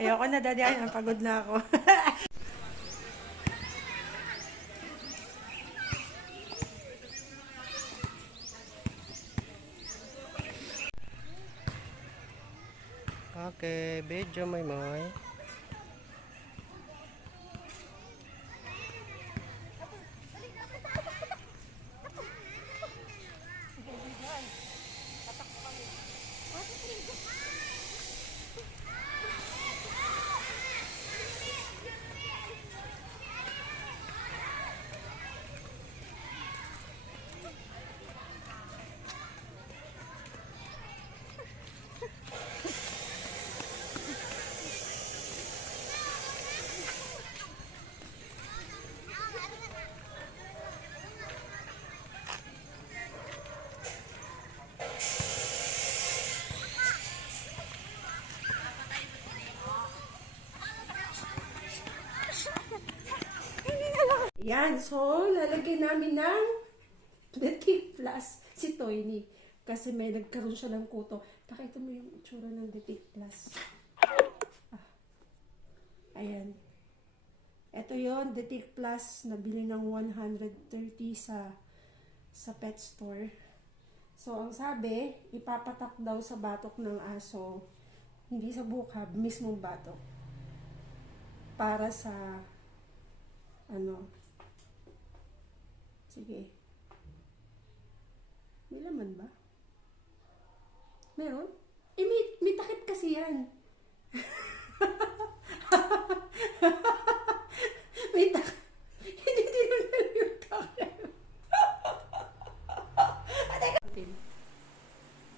Ayoko na, Daddy. Ay, pagod na ako. Okay, video may. Yan, so, lalagyan namin ng Detic Plus si Toyny. Kasi may nagkaroon siya ng kuto. Pakita mo yung itsura ng Detic Plus. Ah. Ayan. Ito yon Detic Plus, nabili ng 130 sa pet store. So, ang sabi, ipapatak daw sa batok ng aso. Hindi sa bukab, mismong batok. Para sa, sige. May laman ba? Meron? Eh, may takip kasi yan. May takip. Hindi tinanggal yung takip.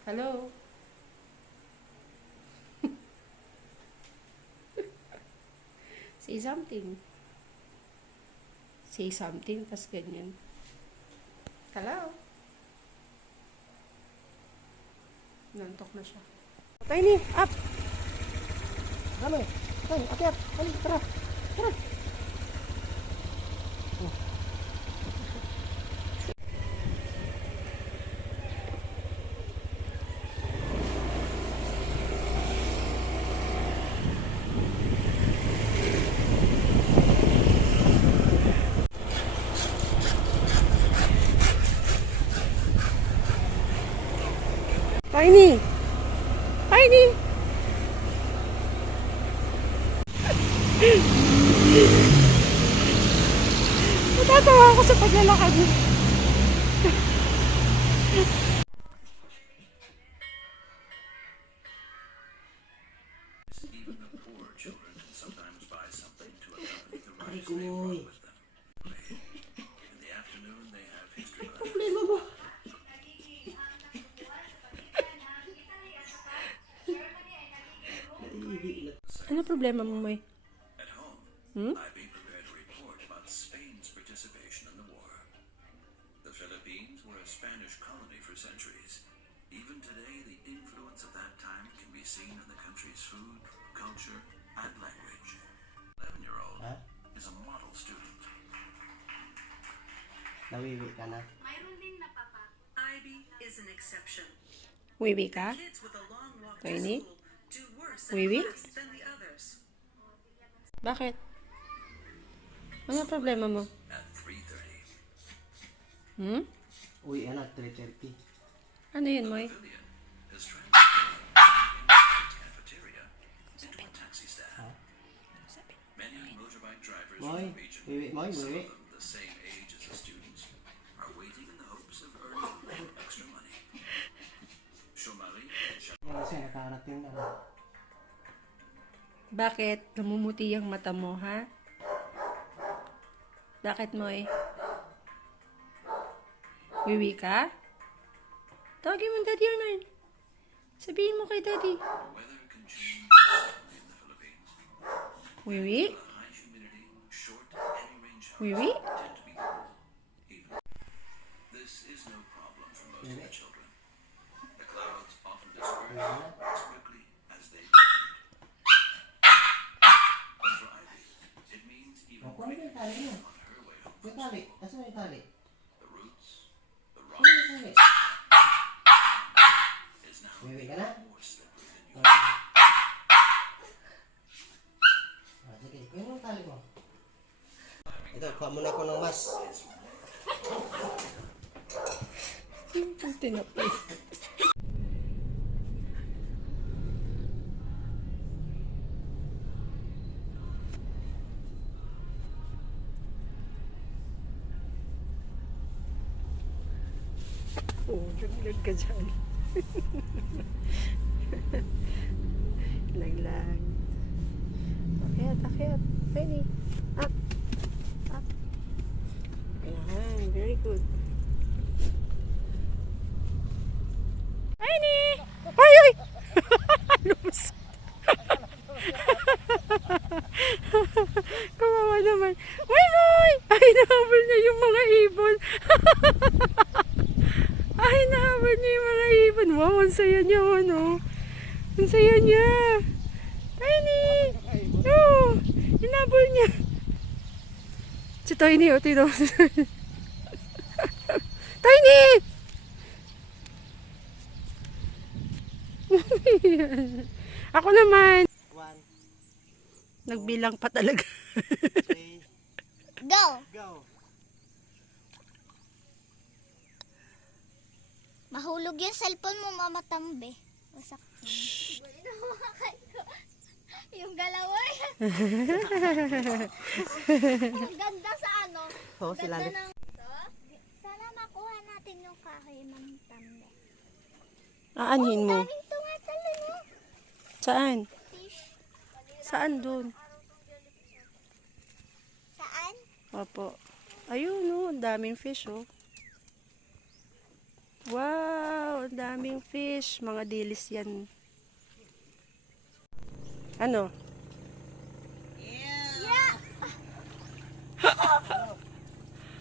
Hello? Say something. Say something, tas ganyan. Hello? Nantok na siya. Toyny, up! Dami. Toyny, akyat. Dali, tara. Tara. Toyny! Toyny! Natatawa ako sa paglalakad mo. Ay, kumoy. Problema mo. Ano problema mo, Moy? Hmm? I be prepared to report about Spain's participation in the war. The Philippines were a Spanish colony for centuries. Even today, the influence of that time can be seen in the country's food, culture, and language. 11-year-old is a model student. Nawiwi ka na. Mayroon din na papa. Ivy is an exception. Wiwi ka? Kids with a long walk to Toyny? school do worse Wiwi? in class than the others. Bakit? Ano problema mo? At 3:30, Hmm? Uwi na, 3:30. Ano yun, Moy? Pavilion has transformed the cafeteria into a taxi stand. Many motorbike drivers Moy, from the region, wiwi, Moy, some wiwi. of them the same age as the students, are waiting in the hopes of earning extra money. Shomari and Yan kasi nakarating na. Bakit? Namumuti ang mata mo, ha? Bakit, Moy? Wiwi ka? Tawagin mo Daddy Arnold. Sabihin mo kay Daddy. weather can change in the Philippines. Wiwi? High humidity, short, heavy rain showers Wiwi? tend to be cool. Even this is no problem for most of the children. The clouds often disperse as quickly as they but for Ivy, it means even Kuha yung tali mo. on her way home. Yung tali. Asan yung tali? The roots, the Kuha rock yung tali. is now Wiwi ka na? more slippery than usual. Kuha muna ako ng mas. Tinapay. Oh, laglag ka dyan. Laglag. Akyat, akyat. Ready. Up. Up. Ayan, very good. Tiny! Ay, ay! Lumusot. Kawawa naman. Uy, boy! Ay, nahabol niya yung mga ibon. Ay, nahabol niya yung mga ibon. Wow, ang saya niya, ano? Ang saya niya. Tiny! Oh, hinabol niya. Si Tiny, oh, tino. Tiny! Ako naman. 1, Nagbilang pa talaga. 3, Go! go. Mahulog yung cellphone mo, mamatambe. Wasak. Yung galaw ay. Ang ganda sa ano. Oh, sila Ganda ng... Sana makuha natin yung kahoy ng tambe. Aanhin mo. Daming tumatalon mo. Saan? Fish. Saan dun? Saan? Opo. Ayun, oh, ang daming fish, oh. Wow, ang daming fish. Mga dilis yan. Ano?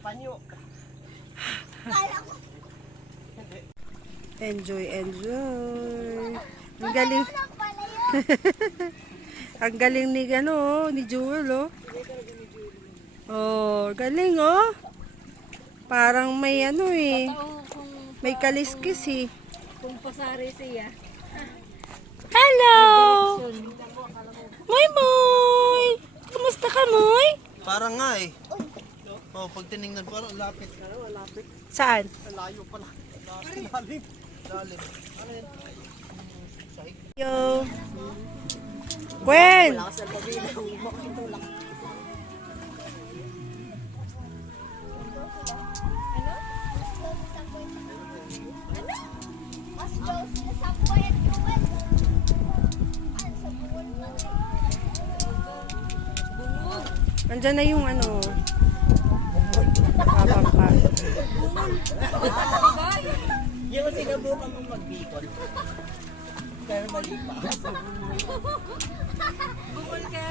Panyo. Kala ko. Enjoy, enjoy. Ang galing. Ano pala yun? Ang galing ni ni Jewel, oh. Oh, galing, oh. Parang may ano eh. May kaliskis eh. Kung pasari siya. Hello! Moy Moy! Kumusta ka, Moy? Parang nga eh. Oh, pag tinignan parang lapit. Ano, lapit. Saan? Layo pala. Lalim. Lalim. Ano yun? Sahig. Yo. Gwen! Mas close na sa puwet ko. Ano sa buwan na? Nandyan na yung ano. Nakabangka. Yung sinubukan mong magbikon. Pero mali pa. Bukol ka.